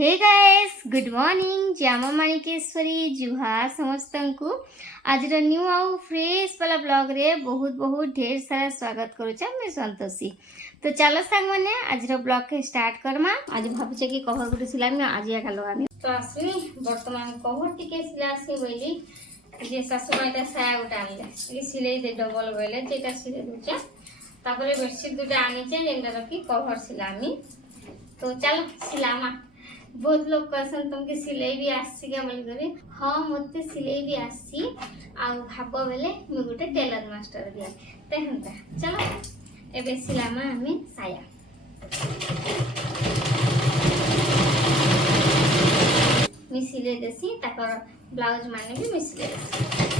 Hey guys good morning जय माणिकेश्वरी जुहार समस्त को आज न्यू आउ फ्रेश वाला ब्लॉग रे बहुत बहुत ढेर सारा स्वागत करुचा मैं संतोषी। तो चलो सांग मैंने आज ब्लॉग के स्टार्ट करमा। आज भावुचे कि कवर गुटे सिलामी आज एका लगामी तो आसनी वर्तमान कवर टिके सिलासी बोली जे सासु माइटा साया गोटे आनले टिके सिलाई दे डबल बोले जेटा सिलाई दुचा तापरे बेडशीट दुटा आनीचे जेंटा रखी कवर सिलामी। तो चलो सिलामा। बहुत लोग कहसन तुमके सिलाई भी आसी क्या बोल करे हाँ मते सिलाई भी आसी आ भाब बेले मु गोटे टेलर मास्टर दिया तेहंता। चलो एबे सिलामा हमें साया मी सिले देसी ताकर ब्लाउज माने भी मी सिले देसी।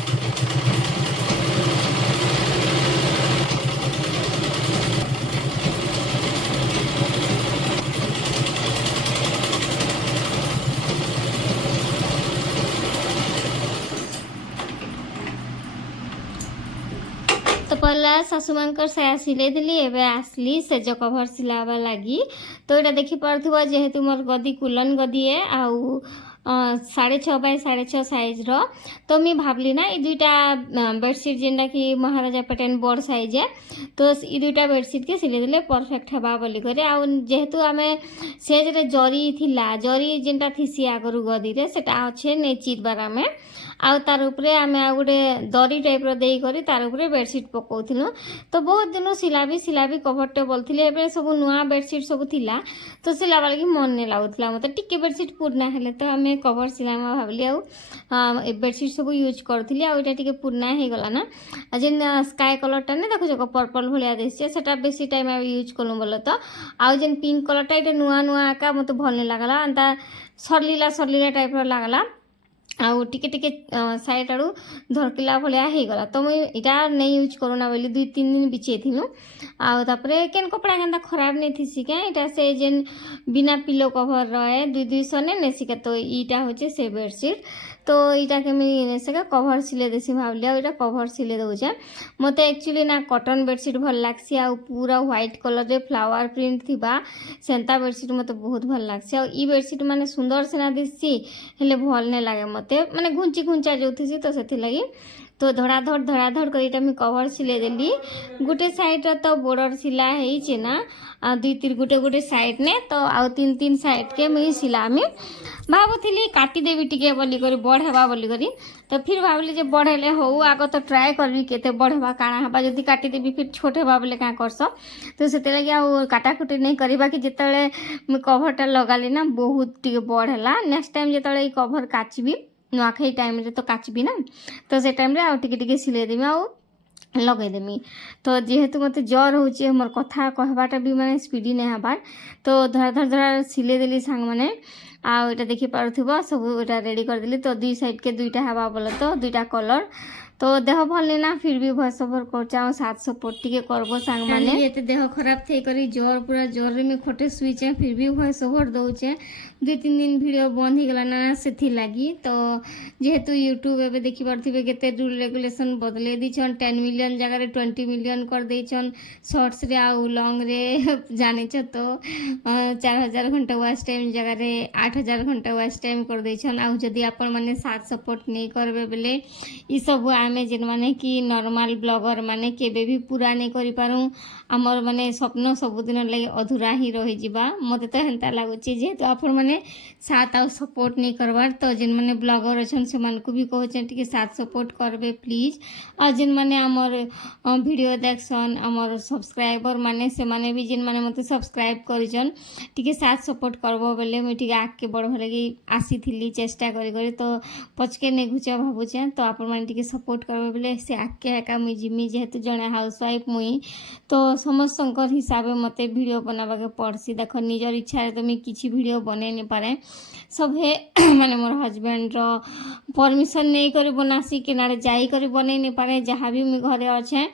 तो पहला सासुमांकर साया सिले दिली एबे आसली सेज कभर सिलावा लगी। तो यहाँ देखी पार्थुव जेहेतु मोर गदी कुलन गदी है आउ 6.5 बाय 6.5 साइज रो। तो मी भावली ना ये दुईटा बेडशीट जेनटा कि महाराजा पैटर्न बड़ साइज है तो ये दुईटा बेडशीट के सिले देले परफेक्ट हेबा बोली करे। आ जेहेतु आमे सेज रे जरी थिला जरी जेनटा थिसी आगरु गदी रे सेटा अच्छे नै चिरबार आमे आउ तार उपरे आमे आ गोटे दरी टाइप रो देई करी तार उपरे बेडशीट पकाउथिलु। तो बहुत दिन सिलाबी कवर टेबल थिले एबे सब नुआ बेडशीट सब थिला तो सिलाबा लगी मन नै लागुथला मते टिके बेडशीट पुरना हेले तो आमे कवर सिलामा भाबली आउ बेडशीट सब यूज करथिली आ एटा टिके पुरना हे गला ना जेन स्काई कलर टा ने देखो जको पर्पल भलिया देसे सेटा बेसी टाइम आ यूज करलु बोलो तो आ जेन पिंक कलर टा एटा नुआ नुआ आका मते भल नै लागला अंता सरलीला टाइप रो लागला आउ टिके टिके साइड आड़ू धरकिला भलिया हे गला। तो मुई इटा नहीं यूज करूना बोली 2-3 दिन बिचे थिनु आउ तापरे केन कपड़ा केनता खराब नहीं थिसी के इटा से जेन बिना पिलो कवर रहे 200 ने नेसिका। तो इटा होचे से बेडशीट तो इटा के मी नेसिका कवर सिले देसी भावली आ इटा कवर सिले दउचे। मते एक्चुअली ना कॉटन बेडशीट भल लागसी आ पूरा व्हाइट कलर रे फ्लावर प्रिंट थिबा सेंता बेडशीट मते बहुत भल लागसी आ ई बेडशीट माने सुंदर सेना दिससी हेले भल ने लागे मते माने घुंची घुंचा जोथिसी तो सेथि लगी तो धड़ाधड़ कर इटा मी कवर सिले देली। गुटे साइड रे तो बॉर्डर सिला हेई छे ना आ 2-3 गुटे साइड ने तो आ 3 साइड के मी सिलामी भाबुथिली काटी देवी टिके बोली करी बड़ हेबा बोली करी। तो फिर भाबली जे बड़ हेले हो आगो तो ट्राई करबी केते बड़ हेबा काना हेबा जदी काटी देवी फिर छोट हेबा बोले का करस तो सेते लगी आ काटाकुटी नहीं करबा कि जेतले मी कवरटा लगाली ना बहुत टिके बड़ हेला। नेक्स्ट टाइम जेतले ई कवर काचबी नुआखाई टाइम रे तो काचबी ना तो से टाइम रे आ टिके सिले देमी आ लगेदेमी। तो जेहेतु मते जर होचे मोर कथा कहबाटा भी माने स्पीडी नै हबार तो धड़ सिले देली सांग माने आ एटा देखि पारुथिबो सब एटा रेडी कर देली। तो 2 साइड के 2टा हवा बोले तो 2टा कलर तो देह भल नहीं ना फिर भी भॉइस ओवर कर 700 टिके करबो सांग माने एते देह खराब थई करी जोर पूरा जोर रे में खोटे स्विच फिर भी भॉइस ओवर दउचे 2-3 दिन वीडियो बंद ही गला ना सेथि लागी। तो जेहेतु यूट्यूब एबे देखि परथिबे केते रूल रेगुलेशन बदले दिछन 10 मिलियन जगह रे 20 मिलियन कर देछन शॉर्ट्स रे आ लॉन्ग रे जाने छ तो 4000 घंटा वॉच टाइम जगह रे 8000 घंटा वॉच टाइम कर देछन। आ जदी आपण माने साथ सपोर्ट नहीं करबे बेले ई सब आमे जेन माने कि नॉर्मल ब्लॉगर माने केबे भी पूरा नहीं करि पारू हमर माने स्वप्न सब दिन लगे अधूरा ही रहि जिबा मते तो हेंता लागुची जेहेतु आपण माने साथ आ सपोर्ट नहीं करबार। तो जेन माने ब्लॉगर अछन से मान को भी कहछन टिके साथ सपोर्ट करबे प्लीज आ जेन माने हमर वीडियो देखसन हमर सब्सक्राइबर माने से माने भी जेन माने मते सब्सक्राइब करिजन टिके साथ सपोर्ट करबो बेले मैं टिके आके बड़ भलगी आसी थिली चेष्टा करी तो पचके नहीं घुचा भाबुचे। तो आपण माने टिके सपोर्ट करबे बेले से आके एका मुई जिमी जेहेतु जणे हाउसवाइफ मुई तो समस्तंकर हिसाबे मते वीडियो बनाबा के पड़सी। देखो निजर इच्छा रे तो मैं किछि वीडियो बने नहीं पारे सभे माने मोर हस्बैंड रो परमिशन नहीं करी बनासी कि नाड़े जाई करी बने नहीं पारे जहाँ भी मुई घरे अच्छे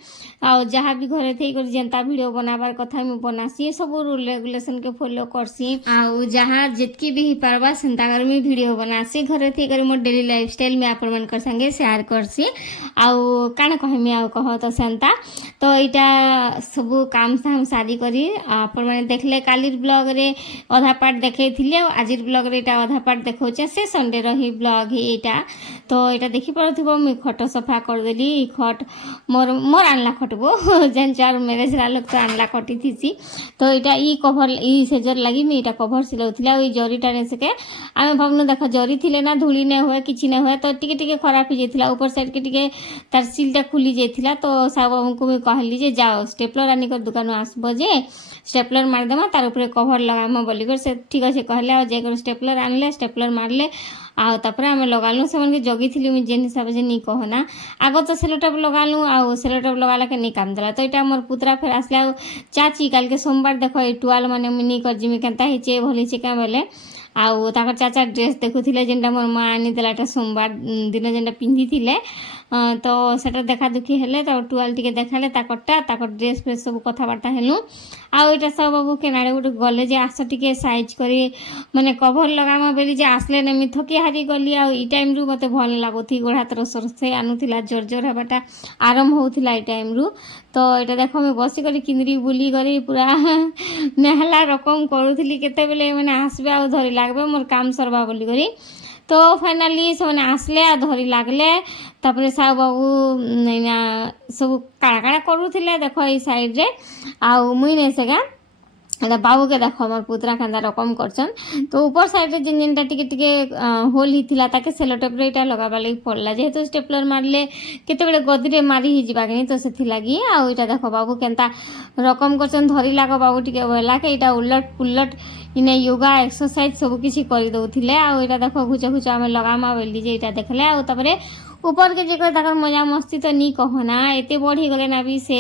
आ जहाँ भी घरे थी कर जेंता वीडियो बनाबार कथा मुई बनासी सब रूल रेगुलेशन के फॉलो करसी आ जहाँ जितकी भी पारबा सेंता कर मुई वीडियो बनासी घरे थी कर मोर डेली लाइफस्टाइल में आपण मन कर संगे शेयर करसी आ काना कहमी आ कह तो सेंता। तो इटा सब ସବୁ କାମ ସାମ ସାରି କରି ଆପଣମାନେ ଦେଖିଲେ କାଲିର ବ୍ଲଗ୍ରେ ଅଧା ପାର୍ଟ ଦେଖେଇଥିଲେ ଆଉ ଆଜିର ବ୍ଲଗ୍ରେ ଏଇଟା ଅଧା ପାର୍ଟ ଦେଖାଉଛେ ସେ ସଣ୍ଡେର ହିଁ ବ୍ଲଗ୍ ହିଁ ଏଇଟା ତ ଏଇଟା ଦେଖିପାରୁଥିବ ମୁଇଁ ଖଟ ସଫା କରିଦେଲି ଖଟ ମୋର ଆଣିଲା ଖଟବো ଜାଣିଛ আর ମ୍ୟାରେଜ୍ ଲୋକ ତ ଆଣିଲା ଖଟି ଥିସି ତ ଏଇଟା ଇ କଭର ଇ ସେଜର ଲାଗି ମୁଇଁ ଏଇଟା କଭର ସିଲାଉଥିଲା ଆଉ ଏଇ ଜରିଟାରେ ସେକେ ଆମେ ଭାବନୁ ଦେଖ ଜରି ଥିଲେ ନା ଧୂଳି ନାଇଁ ହୁଏ କିଛି ନାଇଁ ହୁଏ ତ ଟିକେ ଟିକେ ଖରାପ ହେଇଯାଇଥିଲା ଉପର ସାଇଡ୍ ଟିକେ ତାର ସିଲଟା ଖୁଲି ଯାଇଥିଲା ତ ସାହୁ ବାବୁଙ୍କୁ ମୁଇଁ କହିଲି ଯେ ଯାଅ ଷ୍ଟେପଲର ଆନିକରି ଦୋକାନରୁ ଆସିବ ଯେ ଷ୍ଟେପଲର ମାରିଦେମା ତାର ଉପରେ କଭର ଲଗାମ ବୋଲିକରି ସେ ଠିକ୍ ଅଛି କହିଲେ ଆଉ ଯାଇକରି ଷ୍ଟେପଲର ଆଣିଲେ ଷ୍ଟେପଲର ମାରିଲେ ଆଉ ତାପରେ ଆମେ ଲଗାଲୁ ସେମାନଙ୍କୁ ଜଗିଥିଲି ମୁଇଁ ଯେନ୍ ହିସାବରେ ଯେ ନି କହନା ଆଗ ତ ସେଲୋଟେପ୍ ଲଗାଲୁ ଆଉ ସେଲୋଟେପ୍ ଲଗାଲାକେ ନି କାମ ଦେଲା ତ ଏଇଟା ମୋର ପୁତରା ଫେର ଆସିଲେ ଆଉ ଚାଚି କାଲକେ সোমবার ଦେଖ এই টুয়াল মানে মুই নি କରି জিমি কেনতা ହେଇଛେ ଭଲ ହେଇଛେ କାଁ ବୋଲେ ଆଉ ତାଙ୍କର ଚାଚା ଡ୍ରେସ୍ ଦେଖୁଥିଲେ ଯେନ୍ଟା ମୋର ମା ଆଣିଦେଲା ଏଟା ସୋମବାର ଦିନ ଯେନ୍ଟା ପିନ୍ଧିଥିଲେ ତ ସେଟା ଦେଖା ଦୁଖି ହେଲେ ତ ଟୁଆଲ ଟିକେ ଦେଖାଲେ ତାଙ୍କର ଡ୍ରେସ୍ ଫ୍ରେସ୍ ସବୁ କଥାବାର୍ତ୍ତା ହେଲୁ ଆଉ ଏଇଟା ସବୁ ବାବୁ କେନାଡ଼େ ଗୋଟେ ଗଲେ ଯେ ଆସ ଟିକେ ସାଇଜ୍ କରି ମାନେ କଭର ଲଗାମା ବୋଲି ଯେ ଆସିଲେ ନେମି ଥକି ହାରି ଗଲି ଆଉ ଇ ଟାଇମ୍ରୁ ମୋତେ ଭଲ ଲାଗୁଥି ଗୋଡ଼ ହାତର ରୋଷେଇ ଆନୁଥିଲା ଜୋର ହେବାଟା ଆରମ୍ଭ ହେଉଥିଲା ଏଇ ଟାଇମ୍ରୁ ତ ଏଇଟା ଦେଖ ମୁଇଁ ବସିକରି କିନ୍ଦ୍ରି ବୁଲି କରି ପୁରା ନେହଲା ରକମ କରୁଥିଲି କେତେବେଳେ ମାନେ ଆସିବେ ଆଉ ଧରି লাগবে মোর কাম সরবা বলি করি তো ফাইনালি ସେମାନେ আসলে আর ধরি লাগলে তারপরে সাহু বাবু সব কাড়া কাড়া করুলে দেখ এই সাইড্রে আউ মুই নেই সেগা এটা বাবুকে দেখো আমার পুতরা কেন্দা রকম করছন তো উপর সাইডে যেন যেনটা টিকে টিকে হোল হিলা তাকে সেলোটেপ্রে এটা লগাবার লাগি পড়লা যেহেতু স্টেপলর মারলে কেতেবেলে গদিরে মারি হিଯିবা কিনি তো সেথিলাগি আউ এটা দেখো বাবু কেনতা রকম করছন ধরি লাগ বাবু টিকে বলাকে এটা উলট পুলট ইনে যোগা এক্সরসাইজ সবু কিছু করে দউথিলে আউ এটা দেখো ঘুচ ঘুচ আমি লগামা বলি যে এটা দেখলে আউ তারপরে ऊपर के जगह तक मजा मस्ती तो नी कहना एत बढ़ी गले ना भी से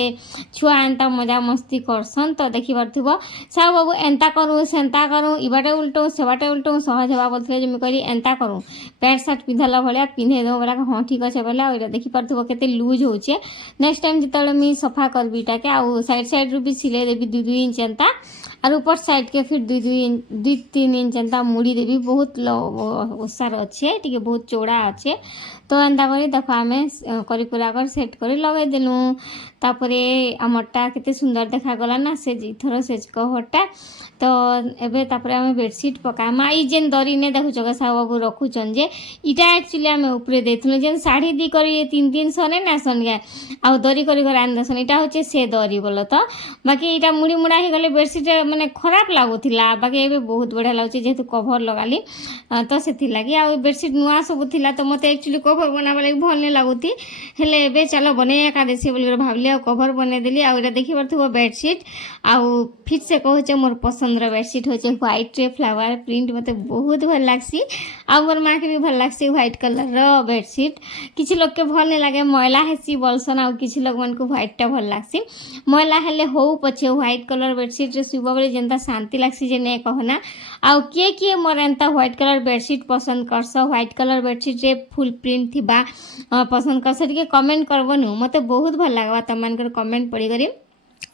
छुआ एंता मजा मस्ती करसन तो देखी पार्थ्व साहु बाबू एंता करूँ सेंता करूँ इबाटे उल्टू सेबाटे उल्टू सहज हवा बोलते जो मुझे कहली एंता करूँ पैंट सार्ट पिंधला भाया पिंधे दो बोला हाँ ठीक अच्छे बोले आईटा देखी पार्थ्व केते लूज होचे नेक्स्ट टाइम जिते मुझे सफा करबी इटाके आउ साइड साइड रू भी सिले देवी 2-2 इंच एंता और ऊपर साइड के फिर 2-3 इंच एंता मुड़ी देवी बहुत ओसार अच्छे टी बहुत चौड़ा अच्छे तो एंता करी देखो आम कर सेट कर लगे देलु तापरे आमरटा केते सुंदर देखा गला ना से इथर से कभरटा तो एबे तापरे आम बेडसीट पकामा ई जेन दरी ने देखुच साहु बाबू रखुचन जे इटा एक्चुअली आम उपरे देथुनु जेन साड़ी दी करी 300 ने नासन गे आ दरी करी कर आन दसन इटा होचे से दरी बोलो तो बाकी इटा मुड़ी मुड़ा ही गले बेडसीट माने खराब लागुथिला बाकी एबे बहुत बढ़िया लागुचे जेहेतु कभर लगाली तो सेथि लागि आ बेडसीट नुआ सब थिला तो मते एक्चुअली कभर बनाबा लागि भल नै लागुथि हेले एबे चलो बने एकादशी बोली भाबली आ कभर बने देली आ एटा देखि परथुबो बेडशीट आ फिर से कहूचे मोर पसंद रो बेडशीट होचे व्हाइट रे फ्लावर प्रिंट मते बहुत भल लागसी आ मोर मां के भी भल लागसी व्हाइट कलर रो बेडशीट किछि लोग के भल नै लागे मैला हेसी बोलसन आ किछि लोग मन को व्हाइट टा भल लागसी मैला हेले हो पछे व्हाइट कलर बेडशीट रे सुबह बेले जेंता शांति लागसी जे ने कहना आ किए मोर एंता व्हाइट कलर बेडशीट पसंद करस व्हाइट कलर बेडशीट रे फुल प्रिंट थिबा पसंद करस टिके कमेंट करबनु मते बहुत भल लागबा तमनकर कमेंट पड़ी करी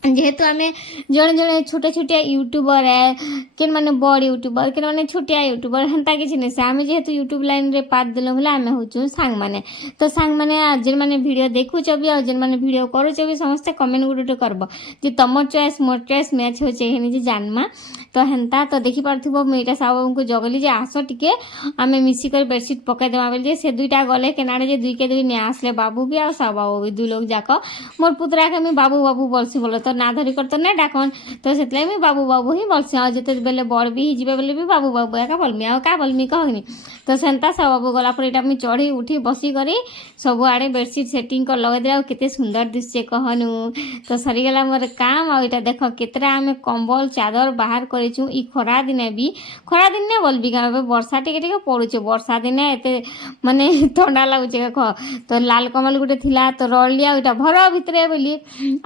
जेहेतु आम जड़े जड़े छोटे छोटिया यूट्यूबर है केन माने बड़ यूट्यूबर केन माने छोटिया यूट्यूबर हेन्ता किसी नहीं से आम जेहेतु यूट्यूब लाइन रे पात दिल बोले आम हूँ सांग मैंने तो सांग मैंने जेन मैंने भिडियो देखुच भी और जेन मैंने भिडियो करुच भी समस्ते कमेंट गुटे करब जे तुम चॉइस मोर चॉइस मैच होचे जे जानमा तो हेन्ता तो देखी पार्थुबो मुईटा साहु बाबू को जगली जे आस टिके आम मिसिकर बेडसीट पकई देवा बोली से दुईटा गले केनाडे जे 2 के 2 ने आसले बाबू भी और साहु बाबू भी 2 लोग जाक मोर पुतरा के मुई बाबू बाबू बोलसी बोलो तो ना धरी कर तो ना डाकन तो से मुझे बाबू बाबू ही बोलसी और जिते बेले बड़ भी हिजे बोले भी बाबू बाबू एका बोलमी आ क्या बोलमी कहनी तो सेन्ता सब बाबू गला पर मुझे चढ़ी उठी बसी करी सब आड़े बेडसीट सेटिंग कर लगे दे केते सुंदर दिशे कहनु तो सरीगला मोर काम आईटा देख केतरा आम कंबल चादर बाहर करूँ ई खरा दिने भी खरा दिन ने बोलबी क्या वर्षा टिके पड़ुचे वर्षा दिने एते माने ठंडा लगुचे कह तो लाल कमल गुटे थिला तो रलिया ओइटा भर भितरे बोली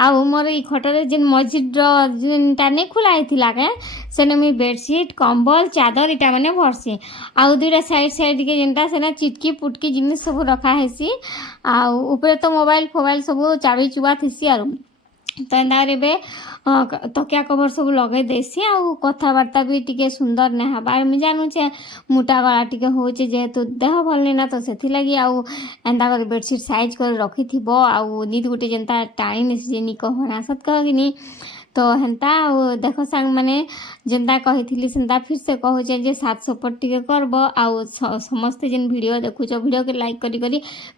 आ मोर ई खटरे जेन मस्जिद जेनटा नहीं खुला होता के सेने मुई बेडसीट कंबल चादर इटा मैंने भरसी आउ 2टा साइड साइड के जेनटा सेना चिटकी पुटकी जिनिस सब रखा हेसी आ ऊपर तो मोबाइल फोबाइल सब चाबी चुबा थीसी आरो तो एंता तकिया कवर सब लगे देसी आउ कथबार्ता भी टिके सुंदर नहीं हबार मुझे जानूचे मोटा गला टिके होचे जेहेतु देह भल नहीं ना तो से लगी आउ एंता कर बेडसीट साइज कर रखी थी आउ निद गोटे जेनता टाणी नेसी निक होना सत कहनी तो हेन्ता देख सांग मैंने जेनता कही सेन्ता फिर से कहूचे जे साथ सपोर्ट टिके करब आउ समस्ते जेन वीडियो देखुच वीडियो के लाइक करी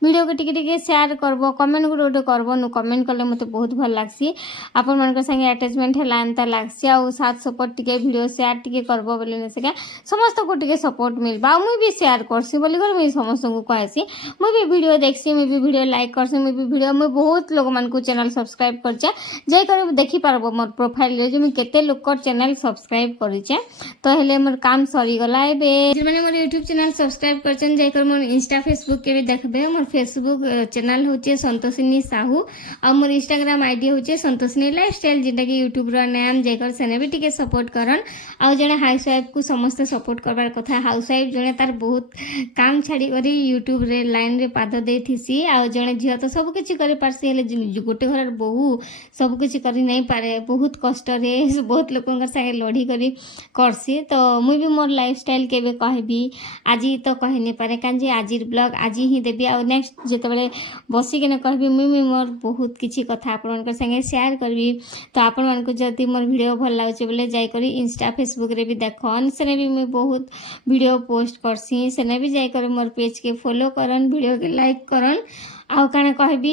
वीडियो के टिके शेयर करब कमेंट गोटे करब नु कमेंट कले मते बहुत भल लागसी आपण मन संगे अटैचमेंट है एंता लागसी आउ साथ सपोर्ट टिके वीडियो शेयर टिके करब बोले ने से समस्त को टिके सपोर्ट मिलबा मुई भी शेयर करसी बोली कर मुई समस्त को कहसी मुई भी वीडियो देखसी मुई भी वीडियो लाइक करसी मुई भी वीडियो मुई बहुत लोग मन को चैनल सब्सक्राइब करछे जय कर देखि पारबो मोर प्रोफाइल रे जे मुई केते लोग चैनल सब्सक्राइब करिचे तो हेले मोर काम सरी गला एबे जे माने मोर YouTube चैनल सब्सक्राइब करछन जय कर मोर इंस्टा फेसबुक के भी देखबे मोर फेसबुक चैनल होचे संतोषिनी साहू आ मोर इंस्टाग्राम आईडी होचे संतोषिनी लाइफस्टाइल जेटा कि YouTube रो नाम जय कर सेने भी टिके सपोर्ट करन आ जने हाउसवाइफ को समस्त सपोर्ट करबार कथा हाउसवाइफ जने तार बहुत काम छाड़ी करी YouTube रे लाइन रे पाद देथिसी आ जने झियो तो सब किछि करे पारसी हेले गोटे घर बहु सब किछि करी नहीं पारे बहुत कष्ट रे बहुत लोगों संगे लड़ी करी करसी तो मुई भी मोर लाइफस्टाइल केबे कहबी आज तो कहि नहीं पारे कान जे आजिर ब्लॉग आज ही देबी आ नेक्स्ट जेतबेले बसी के कहबी मुई भी मोर बहुत किछि कथा आपन मन संगे शेयर करबी तो आपन मन को जदी मोर वीडियो भल लागचे बोले जाय करी इंस्टा फेसबुक रे भी देखन सेने भी मुई बहुत वीडियो पोस्ट करसी सेने भी जाय करी मोर पेज के फॉलो करन वीडियो के लाइक करन आउ काना कहबी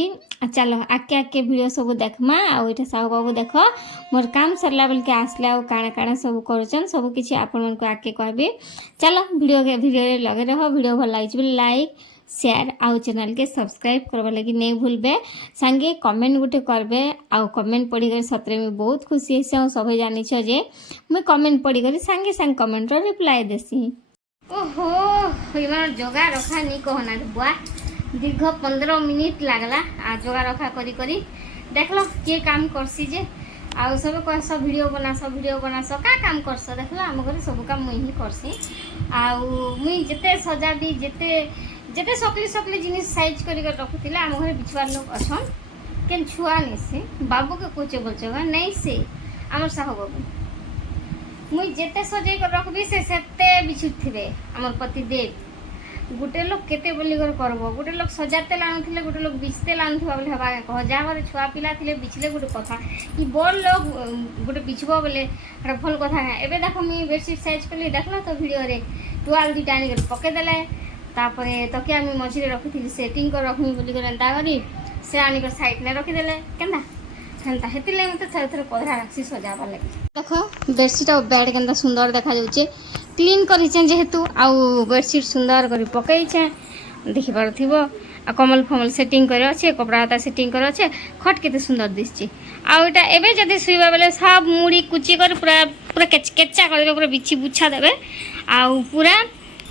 चलो आके आके वीडियो सब देखमा आउ इटा साहू बाबू देख मोर काम सरला बोल के आसले आउ काना काना सब करछन सब किछि आपन मन को आके कहबी चलो वीडियो रे लगे रहो वीडियो भल लागिछ बोले लाइक शेयर आउ चैनल के सब्सक्राइब करबा लगी नहीं भूलबे संगे कमेंट गुटे करबे आउ कमेंट पढ़ी कर सतरे में बहुत खुशी से सब जानी छ जे मैं कमेंट पढ़ी कर संगे संग कमेंट रो रिप्लाई देसी ओहो इमान जोगा रखा नहीं कहना बुआ दीर्घ 15 मिनिट लागला आ जोगा रखा करी करी देखलो के काम करसी जे आ सब कह सब वीडियो बना सब का काम करस देखलो हम घर सब काम मुई ही करसी आ मुई जते सजाबी जते सकली जिनिस साइज करी कर रखुतिला हम घर बिछवार लोग अछन केन छुआ नहीं से बाबू के कोचे बोलछो नहीं से हमर साहू बाबू मुई जते सजाई कर रखबी से सेते बिछुथिबे हमर पति देव गोटे लोग केते बोली कर करबो गोटे लोग सजाते लानुथिले गोटे लोग बिछते लानुथिबा बोले हबा कह जा घर छुआ पिला थिले बिछले गोटे कथा ई बड़ लोग गोटे बिछबो बोले एटा भल कथा है एबे देखो मी बेडशीट साइज करली देखला तो वीडियो रे टुआल दुटा आनी कर पके देले तापरे तकिया मी मझिरे रखिथिली सेटिंग कर रखमी बोली कर एंता करी से आनी कर साइड ने रखि देले केंदा हेंता हेतिले मते थरे थरे पधरा राखसी सजाबा लागि देखो बेडशीट और बेड केंदा सुंदर देखा जाउचे क्लीन करिछन जेहेतु आउ बेडशीट सुंदर करी पकईछे देखि पारथिबो आ कमल फमल सेटिंग करे अच्छे कपड़ा हाता सेटिंग करे अच्छे खट केते सुंदर दिसछि आउ एटा एबे जदी सुइबा बेले सब मुड़ी कुची कर पूरा पूरा केच्चा कर देबे पूरा बिछि बुछा देबे आउ पूरा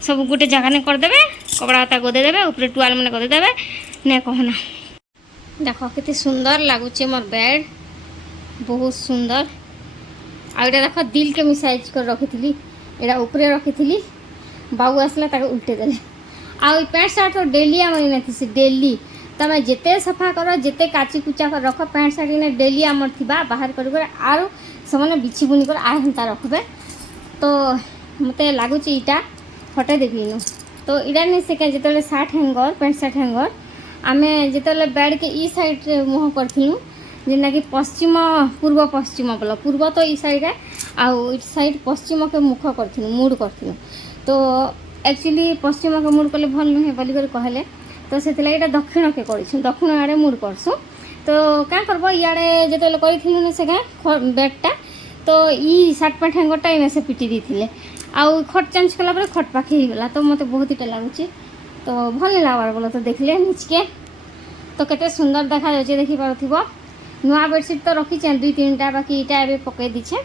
सब गोटे जगह ने कर देबे कपड़ा हाता गोदे देबे ऊपर टुआल मने गोदे देबे ने कहना देखो केते सुंदर लागुचे मोर बेड बहुत सुंदर आ एटा देखो दिल के मी साइज कर रखिथिली एटा ऊपरे रखिथिली बाबू आसला ताके उल्टे देले आ पैंट सार्ट डेली आम नथी डेली तमें जिते सफा कर जिते काची कुचा कर रख पैंट सार्ट ने डेली आमर थिबा बाहर कर आरो समान बिछि बुनी कर आ हेंता रखबे तो मते लागुची इटा हटे देबी नु तो इडा ने से जेतले shirt hanger pant shirt hanger आमे जेतले बेड के ई साइड रे मुह करथिलु जेना कि पश्चिम पूर्व पश्चिम बोला पूर्व तो ई साइड है आउ इस साइड पश्चिम के मुख करथिलु मूड करथिलु तो एक्चुअली पश्चिम के मूड कले भल नुहे बोली कर कहले तो सेतला एटा दक्षिण के करिछु दक्षिण आड़े मूड करसु तो का करबो इयाडे जेतले करिथिलु ने से बेडटा तो ई शर्ट पैंट हैंगरटा इने से पिटी दिथिले आउ खट चेंज कला पर खट पाखी ही गला तो मते बहुत इटा लागुची तो भल लागबार बोला तो देखले निचके तो केते सुंदर देखा जाउचे देखि पारथिबो नुआ बेडशीट तो रखी 2-3टा बाकी इटा एबे पके दिछे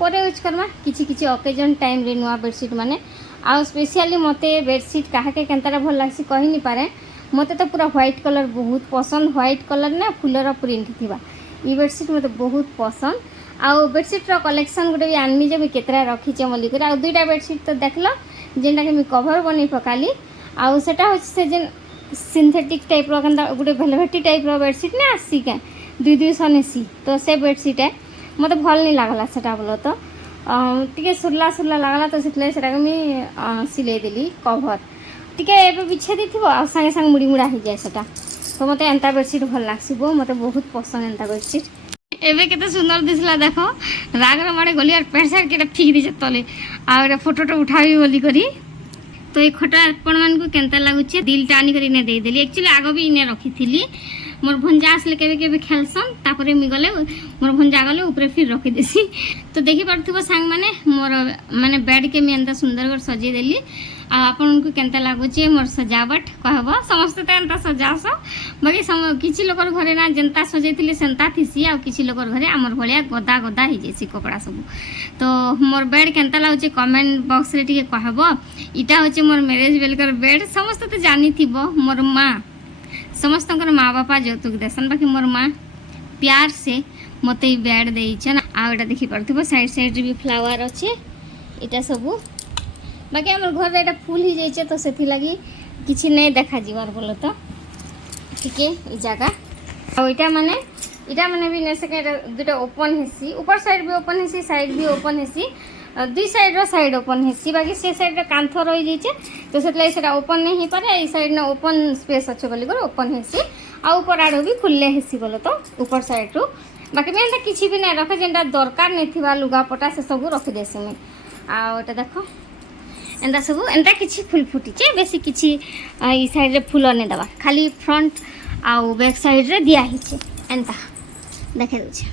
पर यूज करमा किछि किछि ओकेजन टाइम रे नुआ बेडशीट माने आ स्पेशली मते बेडशीट काहे केनतारा भल लागसी कहि नि पारे मते तो पूरा व्हाइट कलर बहुत पसंद व्हाइट कलर ना फुलर प्रिंट थिबा ई बेडशीट मते बहुत पसंद आ बेडशीट रो कलेक्शन गुटे भी आनमी जे केतरा रखी छे मल्ली कर आ दुईटा बेडशीट तो देखलो जेनटा के मी कवर बनै पकाली आ सेटा हो से जेन सिंथेटिक टाइप रो गंदा गुटे वेलवेटी टाइप रो बेडशीट ना आसी के 200 नेसी तो से बेडसीट है मत भल नहीं लगला सेटा बोलो तो टिके सुरला सुरला लगला तो से मुझे सिले देली कभर टिके एबे बिछे दी आ संगे संगे मुड़ी मुड़ा हो जाए सेटा तो मत एंता बेडसीट भल लगे मत बहुत पसंद एंता बेडसीट एबे केते सुंदर दिसला देखो रागर मारे गली और पैंट सार्ट के फिक दीचे तले आ फोटो उठावी बोली करी तो ये खटा आपण मान को केनता लागुचे दिल टानी करी ने दे देली एक्चुअली आगो भी इने रखी थी मोर भंजा आसले केबे केबे खेलसन तापरे मी गले मोर भंजा गले ऊपर फिर रखी देसी तो देखि पारथुबो सांग माने मोर माने बेड के मी एंता सुंदर कर सजे देली आ आपन को केनता लागुचे मोर सजावट कहबो समस्त त एंता सजास बाकी किछि लोकर घरे ना जेंता सजेतिले सेंता थिसी आ किछि लोकर घरे हमर भलिया गदा गदा हि जेसी कपड़ा सब तो मोर बेड केनता लागुचे कमेंट बॉक्स रे टिके कहबो इटा होचे मोर मैरिज बेलकर बेड समस्त त जानि थिबो मोर मां समस्त माँ बापा जौतुक देसन बाकी मोर माँ प्यार से मत बेड देचन आटा देखी पार्थ साइड साइड भी फ्लावर अच्छे इटा सबू बाकी आम घर एटा फुल ही जाइए तो से लगी किसी नहीं देखा जीवार बोलो तो ठीक है जगह आईटा माने भी नहीं सके दुटा ओपन हेसी ऊपर साइड भी ओपन हेसी साइड भी ओपन हेसी दुई साइड साइड ओपन हेसी बाकी से साइड कांथ रही जाइए तो से ओपन नहीं हो पारे ये साइड ना ओपन स्पेस अच्छे बोली ओपन हेसी आ ऊपर आड़ भी खुले हेसी बोलो तो ऊपर साइड रू बाकी मैं एंता किसी भी नहीं रखे जेनटा दरकार नहीं थी लुगापटा से सब रखिदेसी मुझे आटा देख एंता सब एंता किसी फुल फुटीचे बेसी किसी साइड रे फुल नहीं दबा खाली फ्रंट आउ बैक साइड रे दिया हिचे एंता देखे दूचे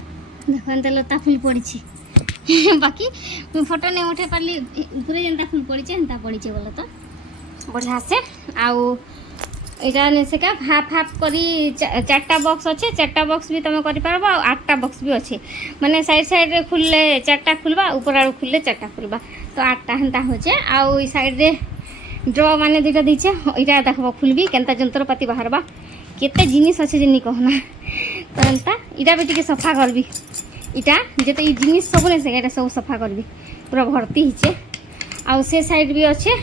देख एंता लता फुल पड़ी बाकी मैं फोटो नहीं उठे पार्ली घरे जेनता फुल पड़ी एंता पड़ी बोलो तो बढ़िया से आउ इटा ने से का हाफ हाफ करी चारटा बॉक्स अच्छे चारटा बॉक्स भी तुम कर पारबा और 8टा बॉक्स भी अच्छे माने साइड साइड रे खुलले 4टा खुलबा ऊपर आड़ खुलले 4टा खुलबा तो 8टा हेंता होचे आउ ई साइड रे ड्रॉ माने दुटा दीचे इटा देखबो खुलबी केनता जंत्रपाति बाहरबा केते जिनिस अच्छे जिनी कहना तो एंता इटा भी टिके सफा करबी इटा जेते ई जिनिस सब ने से सब सफा करबी पूरा भर्ती हिचे आउ से साइड भी अच्छे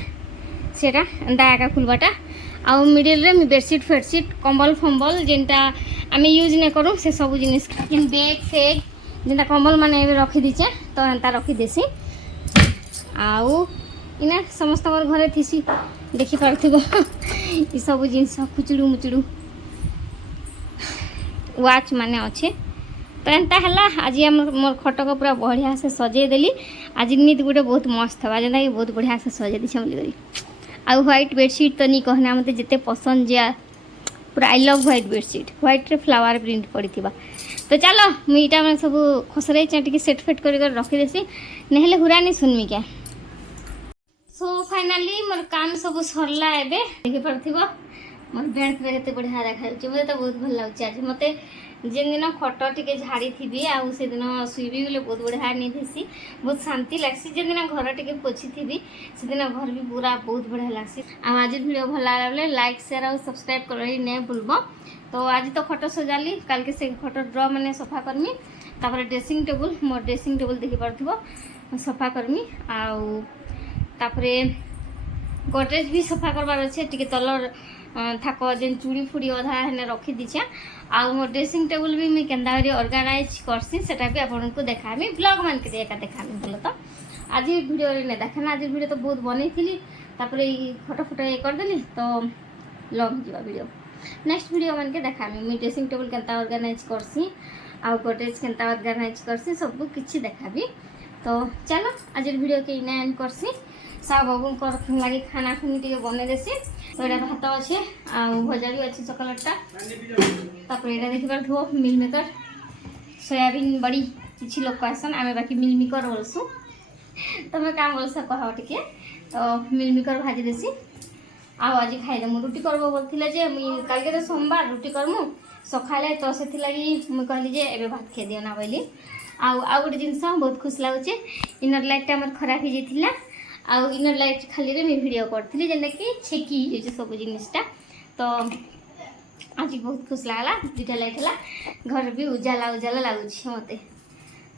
सेटा एंता एका खुलबाटा आउ मिडिल रे बेडसीट फेडसीट कंबल फंबल जेनटा आम यूज नहीं करूँ से सब जिनिस बैग फेग जेनटा कंबल माने रखी दीचे तो एंता रखी देसी आउ इना समस्त घरे थीसी देखी पारथिबो ई सब जिनिस खुचड़ू मुचड़ू वाच माने अच्छे तो एंता है आज मोर खटक पूरा बढ़िया से सजे देली आज नित गोटे बहुत मस्त हवा जेनटा कि बहुत बढ़िया से सजे दी बोली आ व्हाइट बेडसीट तो नहीं कहना मत जिते पसंद जे पूरा I love white bedsheet white रे फ्लावर प्रिंट पड़ी तो चलो मुईटा मैं सब खसरे टे सेट फेट कर रखी देसी नहले हुरा नहीं सुनमी क्या सो फाइनाली मोर काम सब सरला एबे देखि पारथिबो मोर बेड केते बढ़िया देखा मुझे तो बहुत भल लगे आज मते जेन दिन खट टे झाड़ी थी आउ से दिन शुईबी बोले बहुत बढ़िया नहीं थी बहुत शांति लगसी जेन दिन घर टे पोछी थी से दिन घर भी पूरा बहुत बढ़िया लगसी आज वीडियो भल लगे लाइक शेयर और सब्सक्राइब कर नहीं भूलब तो आज तो खट सजाली कल के से खट ड्र मैंने सफा करमी तापर ड्रेसिंग टेबुल मोर ड्रेसिंग टेबुल देखी पारथिबो सफा करमी आउ तापरे गोदरेज भी सफा करबार अच्छे टिके तलर थाक जेन चूड़ी फुड़ी अधा हेने रखी दीचे आउ मोर ड्रेसिंग टेबुल भी मुझे केन्ता ऑर्गेनाइज करसी सेटा भी आपको देखामी ब्लॉग मान के एका देखामी बोलो तो आज वीडियो ने देखना आज वीडियो तो बहुत बनी थी तापरे फोटो फोटो ये करदेली तो लॉन्ग जीवा वीडियो नेक्स्ट वीडियो मान के देखामी मुझे ड्रेसिंग टेबुल केन्ता ऑर्गेनाइज करसी आउ गोदरेज केन्ता ऑर्गेनाइज करसी सब किछि देखाबी तो चलो आज वीडियो के इना एंड करसी सा बाबू लगे खाना खुनी टे बने देसी तो ये भात अच्छे आ भजा भी अच्छे चॉकलेटा तापर ये देखी पार मिल मेकर सोयाबीन बड़ी किसी लोग कहसन आम बाकी मिल मेकर बोलसु तुम क्या बोलस कह टे तो मिल मेकर भाजी देसी आज खाईदेमु रुटी करब बोलते जे कल के तो सोमवार रुटी करमु सकाले तो से मुझे कहली जे एबे भात खाई दियो ना बोली आउ गोटे जिनस बहुत खुश लगुचे इनर लाइटा मोर खराब हो जाता आउ इनर लाइट खाली रे मैं वीडियो करथली जेंदा कि छेकी जे सब जिनिसटा तो आज बहुत खुश लागला दुटा लाइट हला घर भी उजाला उजाला लागुछि मते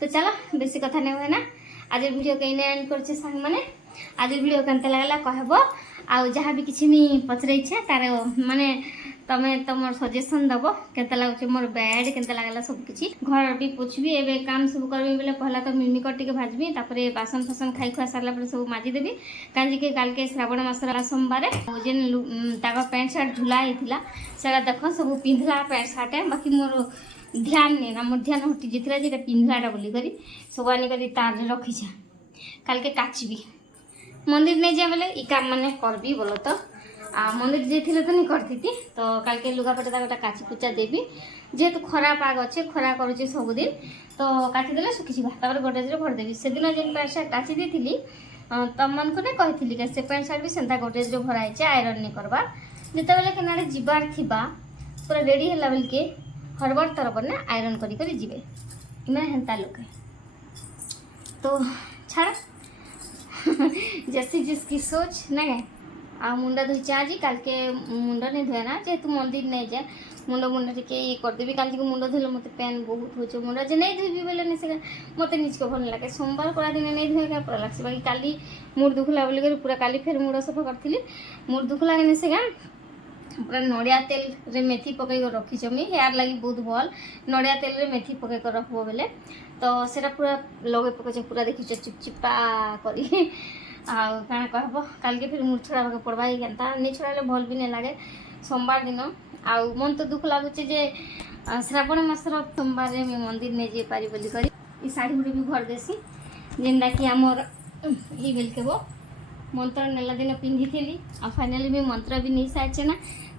तो चलो बेसी कथा नहीं हुए ना आज वीडियो के एंड करछे संग माने आज वीडियो केनता लागला कहबो आउ जहाँ भी किसी मी पचरे इच्छा तार माने तमें तुम सजेसन दब केता लगुच मोर बेड केता लगला सब किछि घर भी पोछबी एबे काम सब करबी बेले पहला तो मिलमिकर टिके भाजबी तापरे बासन फसन खाई खुआ सारला पर सब माजी देबी कांजी के काल के श्रावण मासर सोमवार जेन ताका पैंट शर्ट झुला हिथिला सेला देखो सब पिंधला पैंट शर्ट बाकी मोर ध्यान नहीं ना मोर ध्यान हटी जितला जे पिंधलाटा बोली करी सब आनी करी तार रखी छा काल के काचबी मंदिर नहीं जा बोले ई काम माने करबी बोलो तो मंदिर जाइए तो नहीं करती तो काल के लुगापटा गोटा काची कुचा देवी जेहेतु खरा पाग अच्छे खरा करुचे सबुदिन तो काटिदेले सुखीजा गोडरेज भरदेवी से दिन जेन पैंट सार्ट काची दी तुम मन को नहीं कही से पैंट सार्ट भी सेंता गोडरेज भराई आयरन नहीं करवा जिते केनाडे जीवार थिबा पूरा रेडी है बेल के हड़बड़ तरबड़ ना आयरन करी जीवे इमे हेन्ता लोक तो छाड़ जैसी जिसकी सोच ना गए आ मुंडा धोचे आज काल के मुंड नहीं धोए ना जेहेतु मंदिर नहीं जाए मुंड टिके ये करदेवी काल के मुंड धोले मत पेन बहुत हो मुंड जे नहीं धोबी बोले नहीं से मत निज को भल लगे सोमवार कड़ा दिन नहीं धोए क्या पूरा लगे बाकी काली मुड़ दुखला बोल पूरा काली फेर मुड़ सफा करी मुड़ दुख लगे नहीं से पूरा नड़िया तेल रे मेथी पकई रखी मी हेयर लगी बहुत भल नड़िया तेल रे मेथी पकई रखब बेले तो सेटा पूरा लगे पकई पूरा देखी चिपचिपा करी आउ काଣା कहब काल के फिर मुड़ छड़ा पड़वा ही केनता नहीं छड़ाले भल भी नहीं लगे सोमवार दिन आउ मन तो दुख लगुचे जे श्रावण मासर सोमवार में मंदिर नहीं जाई पारी बोली करी ई साड़ी गुड़ी भी भर देसी जेनटा कि आमर ये बेल के वो मंत्र नेला दिन पिंधि थी आ फाइनली भी मंत्र भी नहीं सारी ना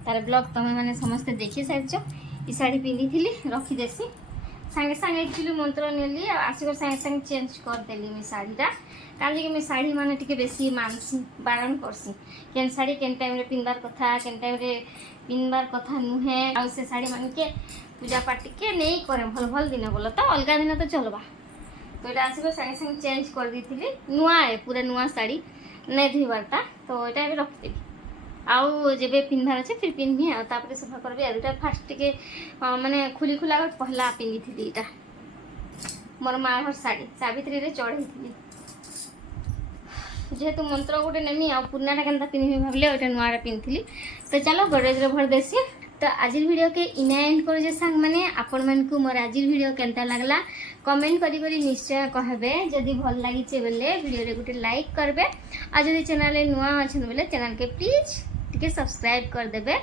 तार ब्लॉग तुम्हें मैंने समस्ते देखी सारी ई साड़ी पिंधि थी रखीदेसी सागे सागे एक्चुअली मंत्र नेली आसिक सागे सागे चेंज करदेली मुझे शाढ़ीटा काली मुझे शाढ़ी मैंने टी बेसी मानसी बारण करसी केन शाढ़ी केन टाइम पिंधार कथा केन टाइम पिंधार कथा नुहे आ से शाढ़ी मान के पूजा पाठ टे नहीं करे भल भल दिन बोल तो अलग दिन तो चलवा तो ये आसिक सागे सागे चेंज कर दी थी नुआ है पूरा नुआ शाढ़ी नहीं धोबारटा तो यहाँ रखिदेवी आउ जब पिंधार अच्छे फिर पिंधि आउे सफा करबी आटा फास्ट टे माने खुली खुला पहला पिंधि थी यहाँ मोर माँ घर शाढ़ी सावित्री रे चढ़ई थी जेहेतु मंत्र गोटे नेमी आ पुरानाटा केनता पिंधि भाविले ओटा नुआटा पिंधि तो चलो गोडरेज भर देसी तो आज वीडियो के इना एंड कर सांग मैंने आपण मानकु मोर आज वीडियो केनता लागला कमेंट करी करी निश्चय कहबे जदि भल लागिचे बेले वीडियो रे गुटे लाइक करबे आ जदि चैनल रे नुआ अछन बेले चैनल के प्लीज टिके सब्सक्राइब कर देबे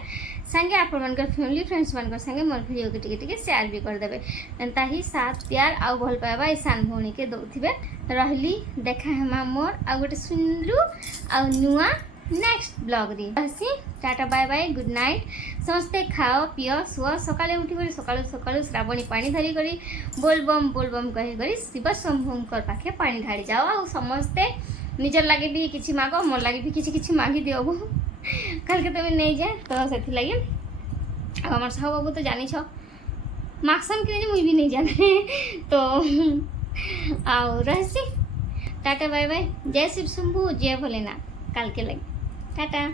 संगे आपण मानकर फैमिली फ्रेंड्स मानकर संगे मोर वीडियो के टिके टिके शेयर भी कर देबे एंता ही साथ प्यार आ भल पाइबा ई सान भौणी के दउथिबे रहली देखा हेमा मोर आ गुटे सुंदरू आ नुआ नेक्स्ट ब्लॉग री हसी tata bye bye good night समस्ते खाओ पियो सुओ सकाले उठी करी सकाळु सकाळु श्रावणी पानी धरी करी बोलबम कही करी शिव शंभुंकर पाखे पानी ढाड़ी जाओ आ समस्ते निजर लगे भी किछि मागो मोर लगे भी किछि मागी दियो कल के तुम नहीं जाए तो से लगे आम साहू बाबू तो जानी छ माक्सन कि मुई भी नहीं जाने तो आओ रहसी टाटा बाय बाय जय शिव शंभु जय भोलेनाथ कल के लगे टाटा।